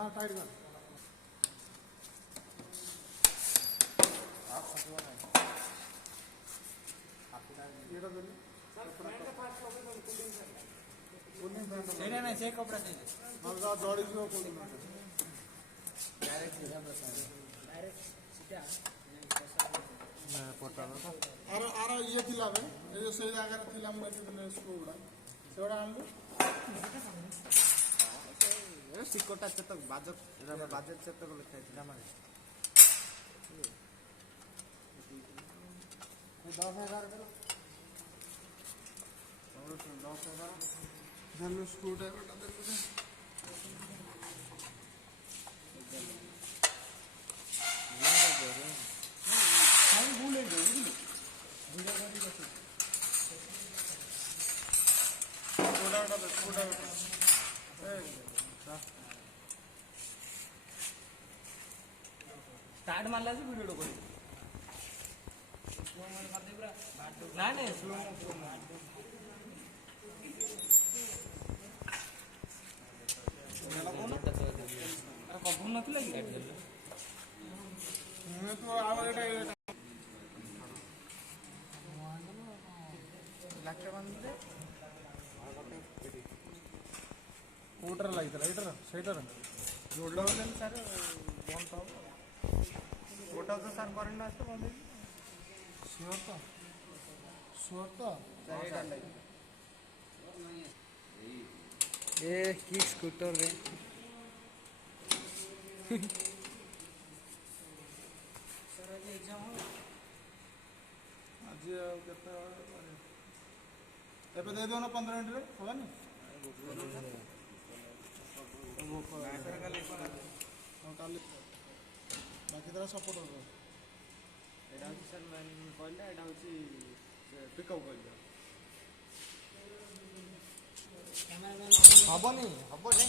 टाइट कर नहीं से कपड़ा चाहिए जोड़ी आर ये थिला बे ए जो से जगह थिला हम देखिले स्क्रू गुडा सेडा आनलु ए सिकोटा चतक बाजत चतक लिखा थिला माने 10,000 देलो और 10,000 जल्लू स्क्रू ड्राइवर टा देखो हम भूले गए भूला गाड़ी बस स्क्रू ड्राइवर स्टार्ट मारला से वीडियो को स्लो मार दे पूरा नहीं स्लो कपूर नथिला कि मैं तो आवर एटा लाक्टे बंदे कोटर लाइतला इटर सेटर जोडला होतं सर कोण तो कोटा तो सर करंट असतो बंद श्योर तो ए की स्कूटर रे सर आज एग्जाम हो आज केते एबे दे दो ना 15 मिनिट रे होगा नहीं बाकी तरह सपोर्ट हो एडा सर मैं कहला एडा होची पिकअप कहला कैमरामैन हबनी हबो रे